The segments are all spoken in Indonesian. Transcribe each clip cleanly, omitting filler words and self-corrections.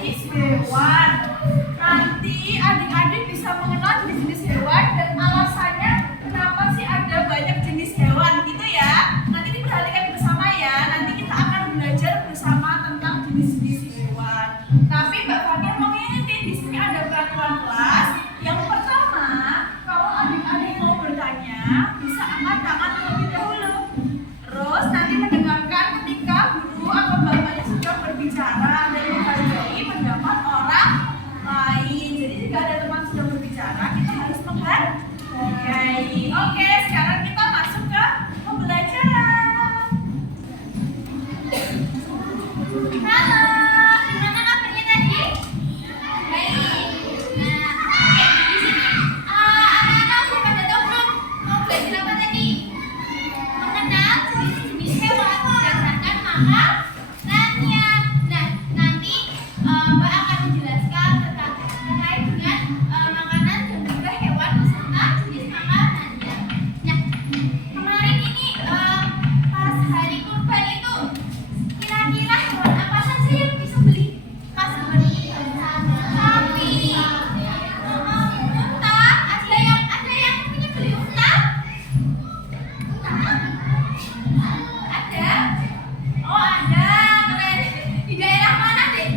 jenis hewan. Nanti adik-adik bisa mengenal jenis-jenis hewan dan alasannya kenapa sih ada banyak jenis hewan gitu ya. Nanti diperhatikan bersama ya. Nanti kita akan belajar bersama tentang jenis-jenis hewan. Tapi Mbak Fatia mau ngingetin di sini ada peraturan kelas. Yang pertama, kalau adik-adik mau bertanya, bisa angkat tangan terlebih dahulu. Terus nanti mendengarkan ketika guru atau bapaknya sudah berbicara dan menghargai pendapat orang lain. Jadi jika ada teman sudah berbicara, kita harus menghargai. Oke, sekarang kita masuk ke pembelajaran. Halo, gimana kabarnya tadi? Baik. Nah, di sini anak-anak udah pada tahu belum mau belajar apa tadi? Mengenal jenis-jenis hewan berdasarkan makanannya. Nah, nanti Mbak akan menjelaskan terkait dengan makanan dan juga hewan beserta jenis makanannya. Nah, kemarin ini pas hari kurban itu kira-kira hewan apa saja yang bisa beli? Pas beli sapi, unta, ada yang punya beli unta? Ada? Oh ada, keren. Di daerah mana dek?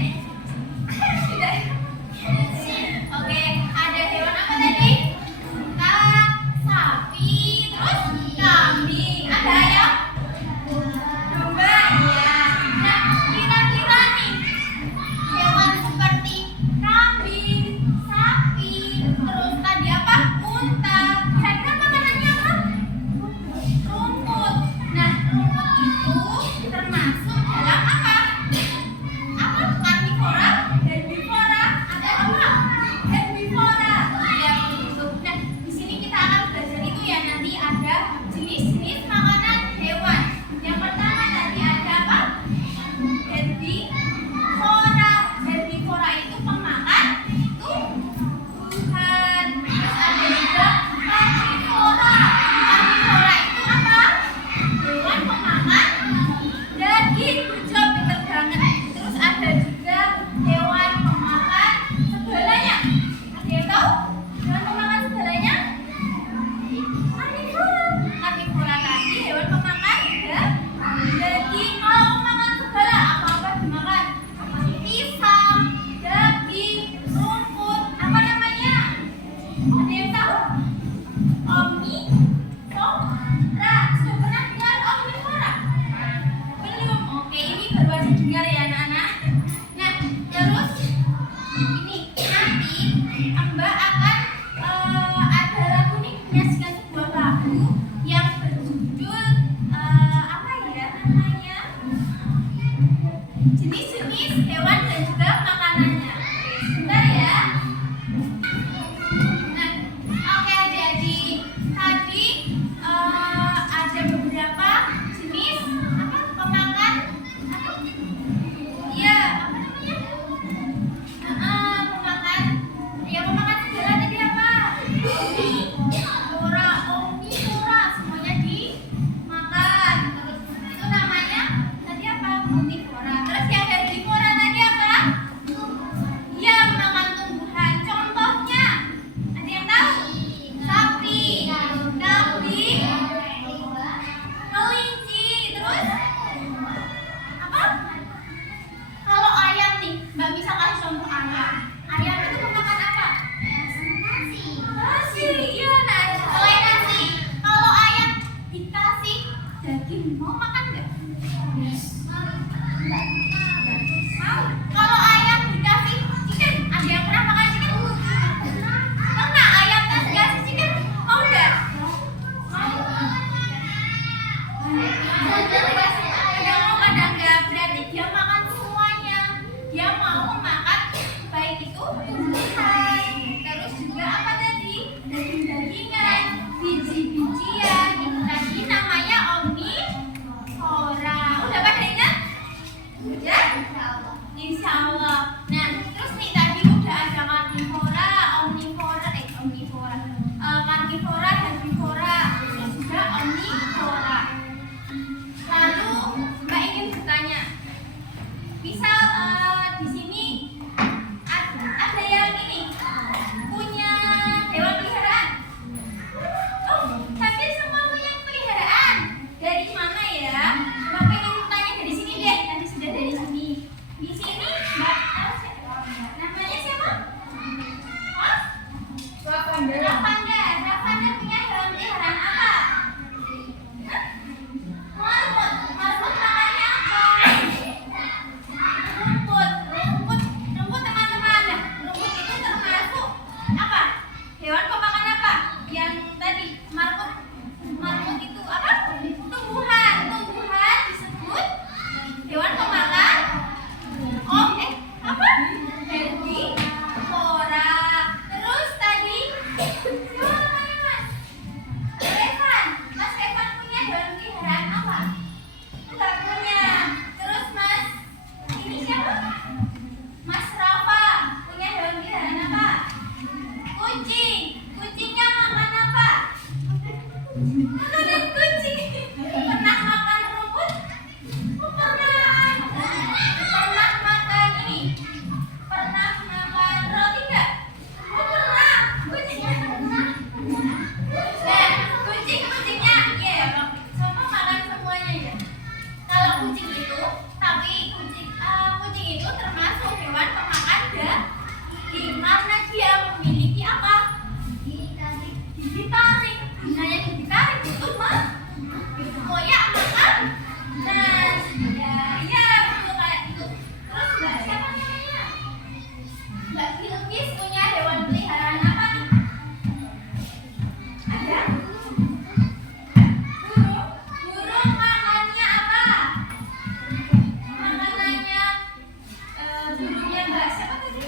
Mbak siapa tadi?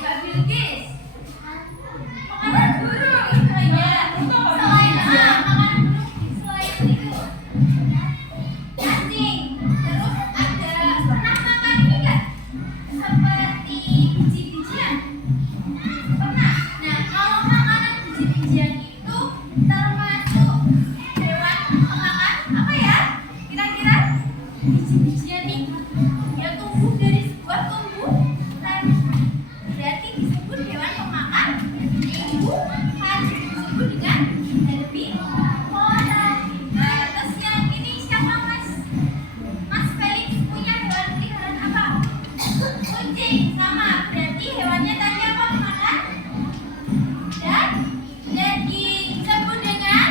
Mbak Bilkis. Makanan burung itu ya. Selain makanan burung, selain itu anjing. Terus ada pernah makan ini nggak? Seperti biji-bijian. Pernah. Nah, kalau makanan biji-bijian itu termasuk hewan pemakan apa ya? Kira-kira biji-bijian nih yang tumbuh dari sebuah tumbuhan. Berarti disebut hewan pemakan. Itu harus disebut dengan herbivora. Nah, terus yang ini siapa Mas? Mas Felix punya hewan peliharaan apa? Kucing. Sama. Berarti hewannya tadi apa pemakan? Dan disebut dengan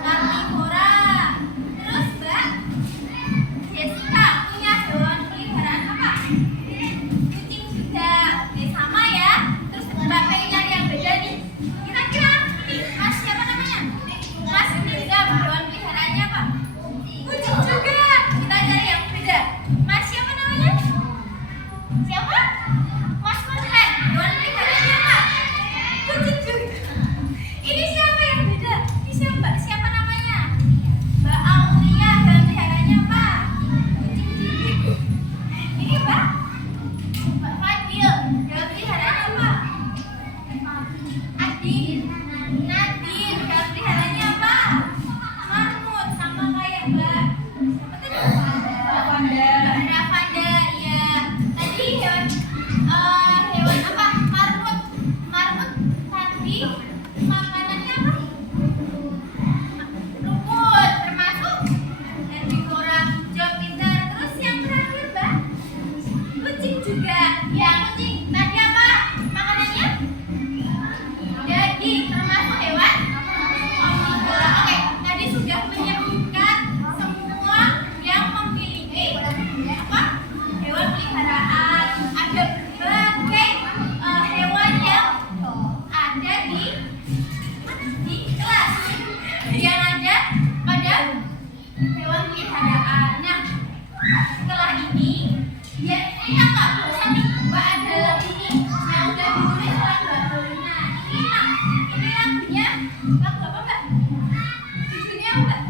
karnivora. Terus Mbak Jessica punya hewan peliharaan apa? Kucing juga. Oke, sama ya. Terus Mbak pengen cari yang beda nih. Kira-kira ini Mas siapa namanya? Mas ini juga hewan peliharaannya apa? Kucing juga. Kita cari yang beda. Mas siapa namanya? Siapa? Mas Farhan. Hewan peliharaannya apa? Kucing juga. Ini siapa yang beda? Ini siapa? Siapa namanya? Mbak Aulia. Hewan peliharaannya apa? Kucing juga. Ini Mbak Fadil. Hewan peliharaannya apa? Adin. Nadine. Hewan peliharaannya apa? Marmut. Sama kayak Mbak siapa tadi? Ravanda. Ya. Tadi hewan apa? Marmut. Marmut tadi makanannya apa? Rumput. Termasuk herbivora. Jawab pintar. Terus yang terakhir Mbak? Kucing juga. Ya, kucing tadi apa makanannya? Daging. Termasuk hewan omnivora. Oke, tadi sudah menyebutkan semua yang memiliki apa? Hewan peliharaan. Ada berbagai hewan yang ada di kelas yang ada pada hewan peliharaan. Nah, setelah ini biar kita nggak bosan nih, Mbak ada ini yang udah ditulis oleh Mbak Dolina. Ini lagunya lagu apa Mbak? Judulnya apa Mbak?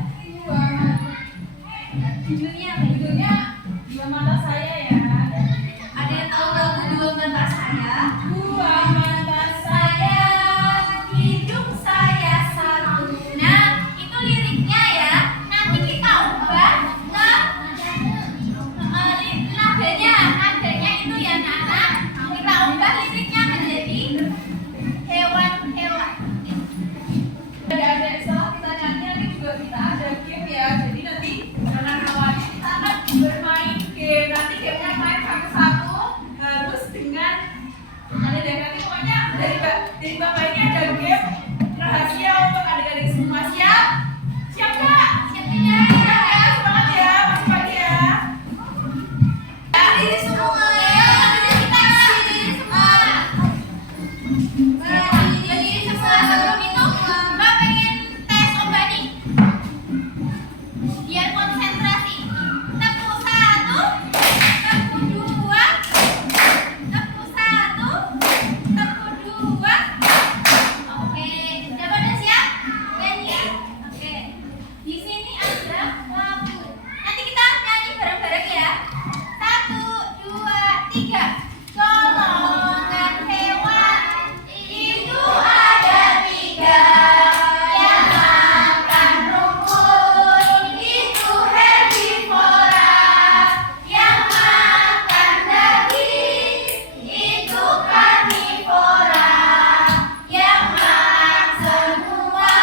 Judulnya apa? Judulnya Dua Mata Saya ya. Ada yang tahu lagu Dua Mata Saya? Dua mata saya, hidung saya satu. Nah, itu liriknya ya. Nanti kita ubah ke nadanya itu ya anak-anak. Kita ubah liriknya menjadi hewan-hewan. Ada salah kita nanti juga kita ada game ya. Jadi nanti jangan khawatir, kita akan bermain game. Nanti gamenya main satu-satu harus dengan ada nanti pokoknya dari bapak ini ada game rahasia untuk adik-adik semua. Siap? Siap Kak? Siap ya? Siap ya? Semangat ya? Masih pagi ya? Berdiri semua. Kita berdiri semua. Berdiri semua. Sebelum itu Mbak pengen tes Mbak nih. Biar konsentrasi. Tepuk satu, tepuk dua, tepuk satu, tepuk dua. Oke, udah pada siap? Nyanyi? Oke. Di sini ada lagu. Nanti kita nyanyi bareng-bareng ya. 1, 2, 3. Golongan hewan itu ada 3. Yang makan rumput itu herbivora. Yang makan daging itu karnivora. Yang makan semua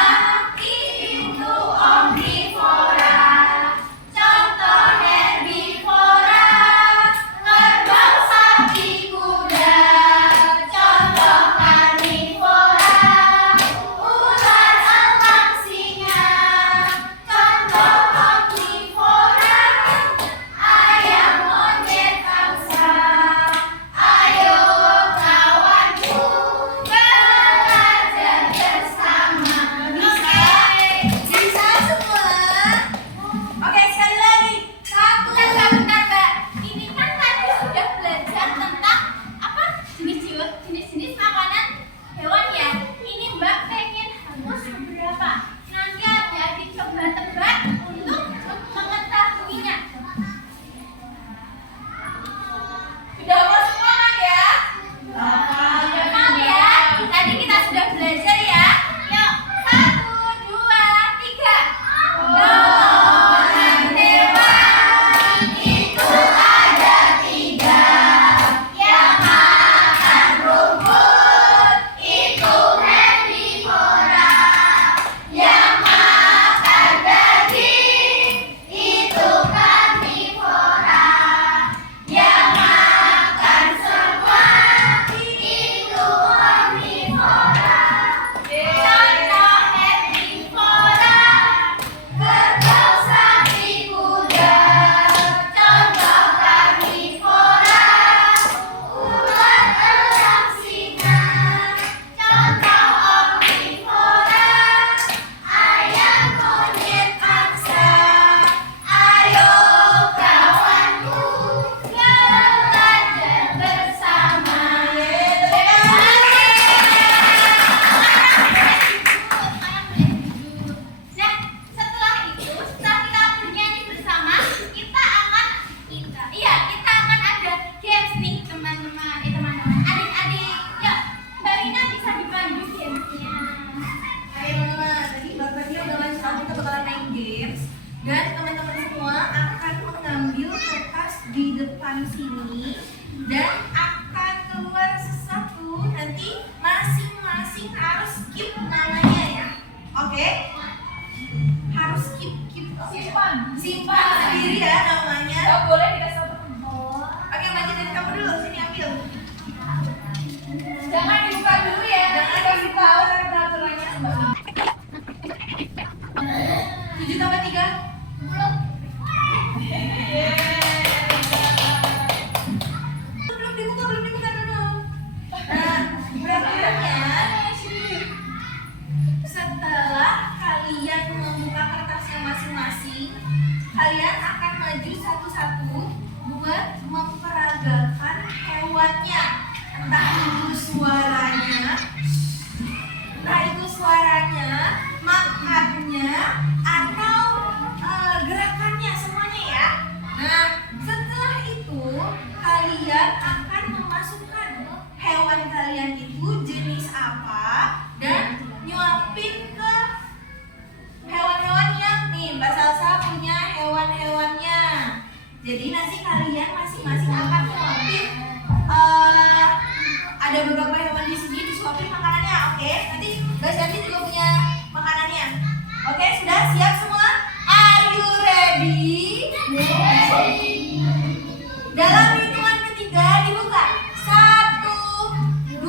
itu omnivora. Contoh herbivora, kerbau, sapi, ini dan akan keluar sesuatu. Nanti masing-masing harus keep namanya ya. Oke? Harus keep Simpan sendiri ya namanya. Gak boleh dikasih satu. Oke, maju dari kamu dulu, sini ambil. Jangan dibuka dulu ya. Jangan kasih tahu peraturannya. 7 tambah 3. Belum dibuka dulu. Nah, peraturannya setelah kalian membuka kertasnya masing-masing, kalian akan maju satu-satu buat memperagakan hewannya. Entah itu suaranya, makannya, atau gerakannya semuanya ya. Nah, setelah itu kalian akan memasukkan hewan kalian itu jenis apa dan nyuapin ke hewan-hewan yang nih Mbak Salsa punya hewan-hewannya. Jadi nanti kalian masing-masing akan nyuapin ada beberapa hewan di sini disuapin makanannya. Oke, nanti Mbak Santi juga punya makanannya. Oke, sudah siap semua? Are you ready? Dalam hitungan ketiga dibuka. 1, 2, 3.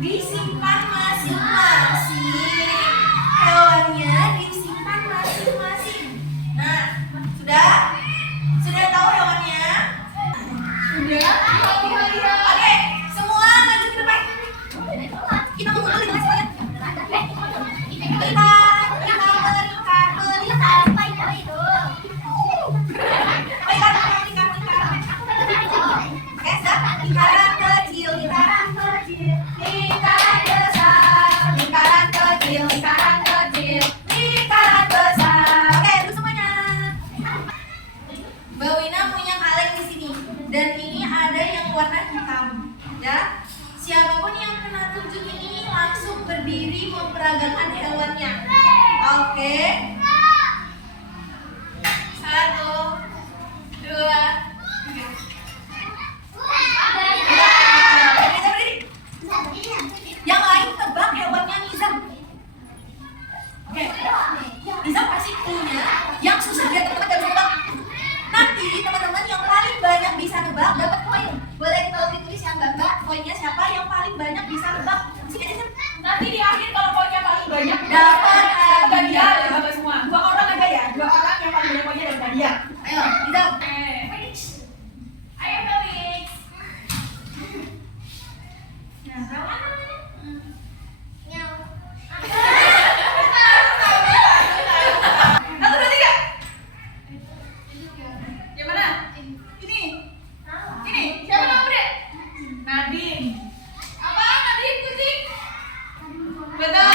Disimpan masing-masing. Hewannya disimpan masing-masing. Nah, sudah tahu hewannya? Sudah. Oke, semua maju ke depan. Kita mau beli mas ya. Lingkaran kecil, lingkaran besar, lingkaran kecil, lingkaran besar. Oke, itu semuanya. Mbak Wina punya kaleng di sini, dan ini ada yang warna hitam, ya. Siapapun yang kena tunjuk ini langsung berdiri memperagakan hewannya. Oke. 1, 2, 3. Yang lain tebak hewannya Nizam. Oke. Nizam kasih clue-nya yang susah biar teman-teman gak bisa nebak. Nanti teman-teman yang paling banyak bisa nebak dapat poin. Boleh kita tulis yang mbak poinnya siapa yang paling banyak bisa nebak. Sini aja Sam. Nanti di akhir kalau poinnya paling banyak Dapat hadiah ya bapak semua. 2 orang aja ya. 2 orang yang paling banyak poinnya dapat hadiah. Ayo, Nizam. Felix. Ayo Felix. Nah, berapa namanya? Satu, dua, tiga. Yang mana? Ini. Siapa nama Dek? Nadine. Apa? Nadine kucing? Betul.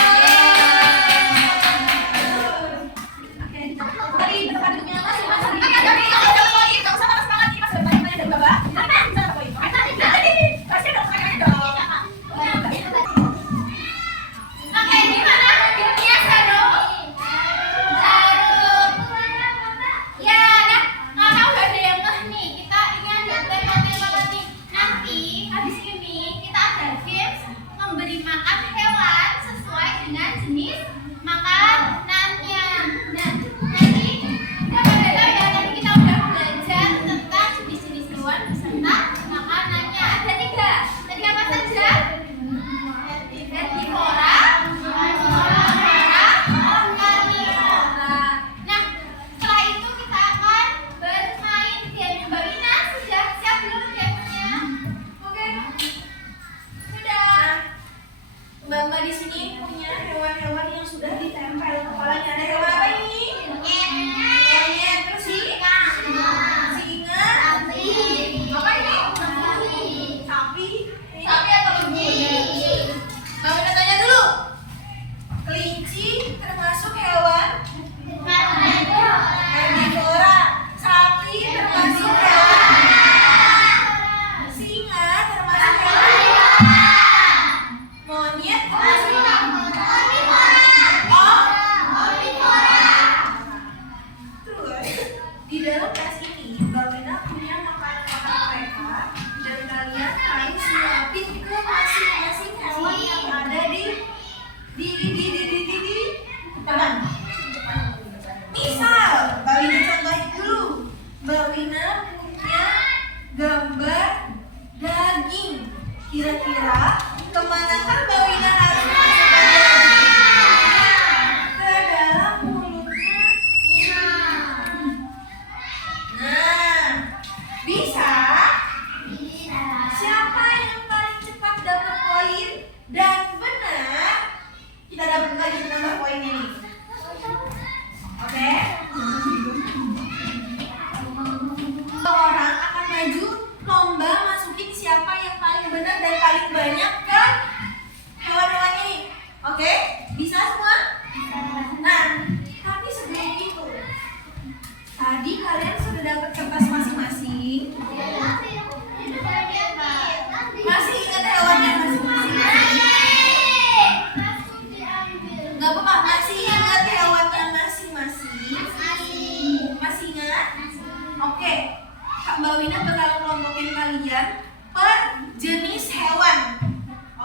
Mbak Wina bakal kelompokin kalian per jenis hewan.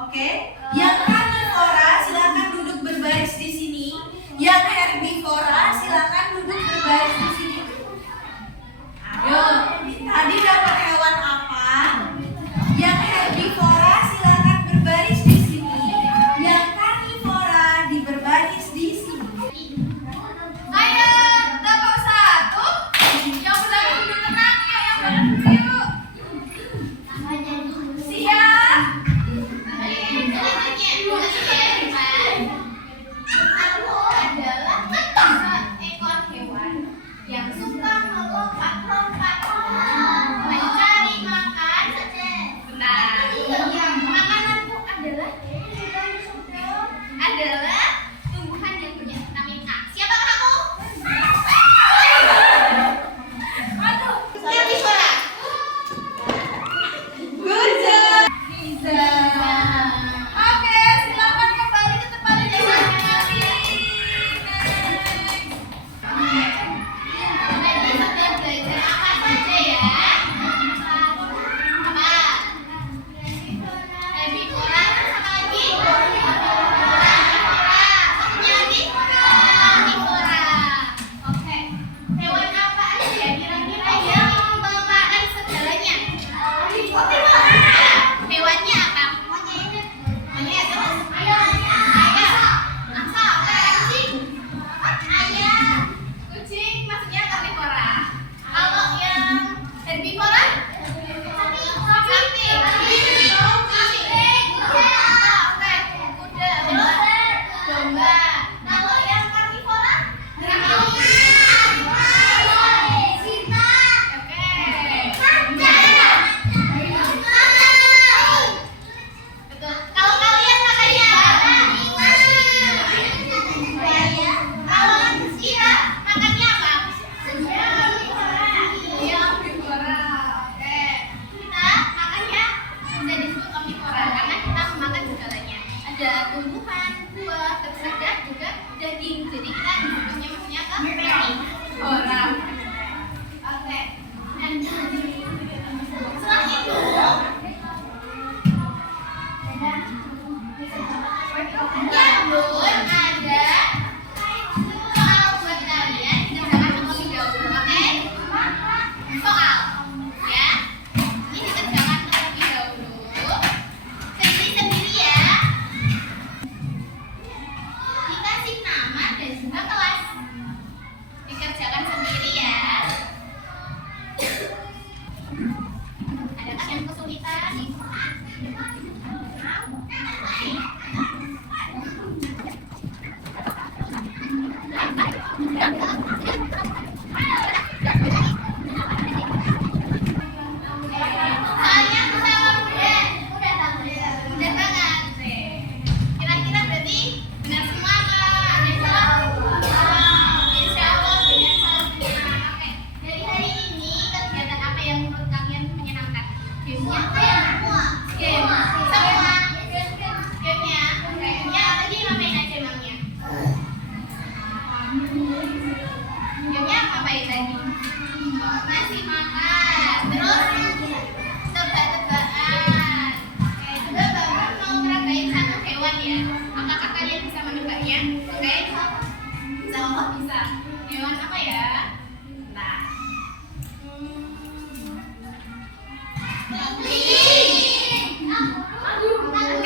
Oke? Yang karnivora silakan duduk berbaris di sini. Yang herbivora silakan duduk berbaris di sini. Ayo, tadi dapat hewan apa? Yang herbivora silakan berbaris di sini. Yang karnivora di berbaris di sini. Ayo, dapat satu. Yang belakang duduk tenang ya, yang belakang duduk yuk. Siap. Ekor hewan yang suka melompat-lompat mencari makan. Benar. Makananku adalah tumbuhan yang punya vitamin A. Siapa kamu? Aduh. Herbivora. Good job, Niza. Oke, silakan kembali ke tempat yang masing-masing. Tadi sudah belajar apa saja ya? Apa? Herbivora, apa lagi? Karnivora. Satunya lagi? Omnivora. Oke. Hewan apa aja kira-kira yang memakan segalanya? Hewannya apa? Monyet terus? Ayam. Angsa. Kucing. Ayam. Kucing maksudnya karnivora. Kalau yang herbivora? Sapi. Oke. Kuda. Domba. Kalau yang karnivora? Betul. Kalau kalian makannya apa? Kalau kita makannya apa? Iya, omnivora. Oke. Kita makannya bisa disebut omnivora karena kita memakan segalanya. Ada tumbuhan, buah, terus ada juga daging. Jadi kita disebutnya maksudnya apa? Orang. Oke. Dan setelah itu Nyambut ada soal buat kalian. Dikerjakan terlebih dahulu, oke? Soal, ya. Ini dikerjakan terlebih dahulu. Sendiri-sendiri ya. Dikasih nama dan juga kelas. Dikerjakan sendiri ya. Adakah yang kesulitan? Soalnya sama udah banget. Kira-kira berarti benar semua apa? Ada yang salah? Insya Allah benar semua. Oke. Dari hari ini kegiatan apa yang menurut kalian menyenangkan? Gamenya apa ya? Game. Semua. Gamenya. Gamenya tadi ngapain aja emangnya? Gamenya ngapain tadi? Ngasih makan. Terus tebak-tebakan. Oke, coba Mbak mau ngeragain satu hewan ya. Apakah kalian bisa menebaknya? Oke? Insya Allah bisa. Hewan apa ya? Nah.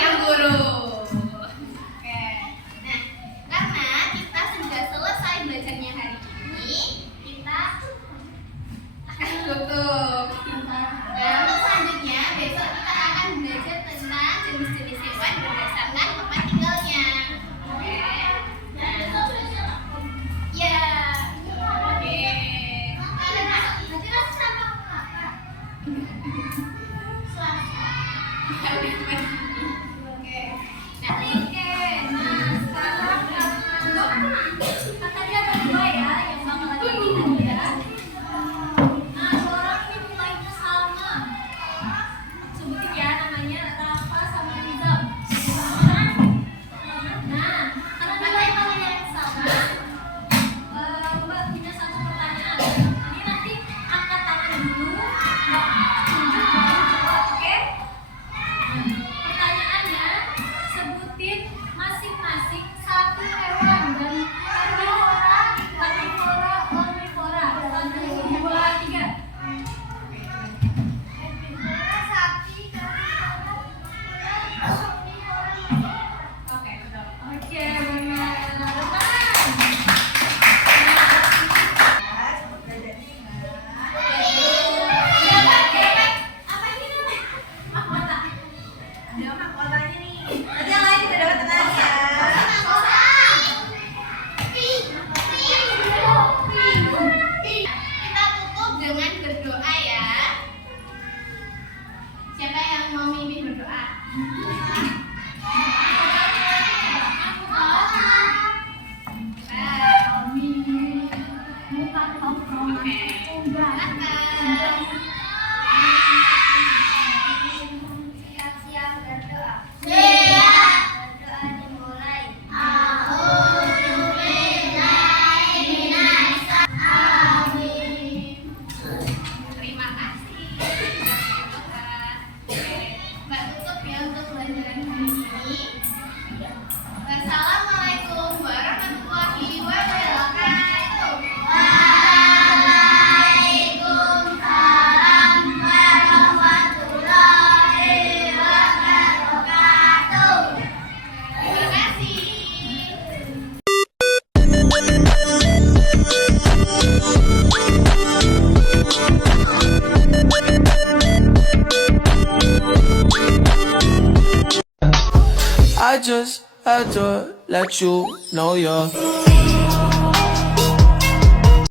Kanguru. Oke. Nah, karena kita sudah selesai belajarnya hari ini, kita akan Tutup. Dan untuk selanjutnya, besok kita akan belajar tentang jenis-jenis hewan berdasarkan tempat tinggalnya. Oke. Nah, ya. Oke. Nanti masuk sama kakak. Oke. Nah, nah, sekarang tadi ada dua ya yang bakalan latihan ya. Nah, orang ini mulainya sama. Sebutin ya namanya Rafa sama Rizal. Nah, karena nilai kalian yang sama, Mbak punya satu pertanyaan. Ini nanti angkat tangan dulu. just had to let you know you're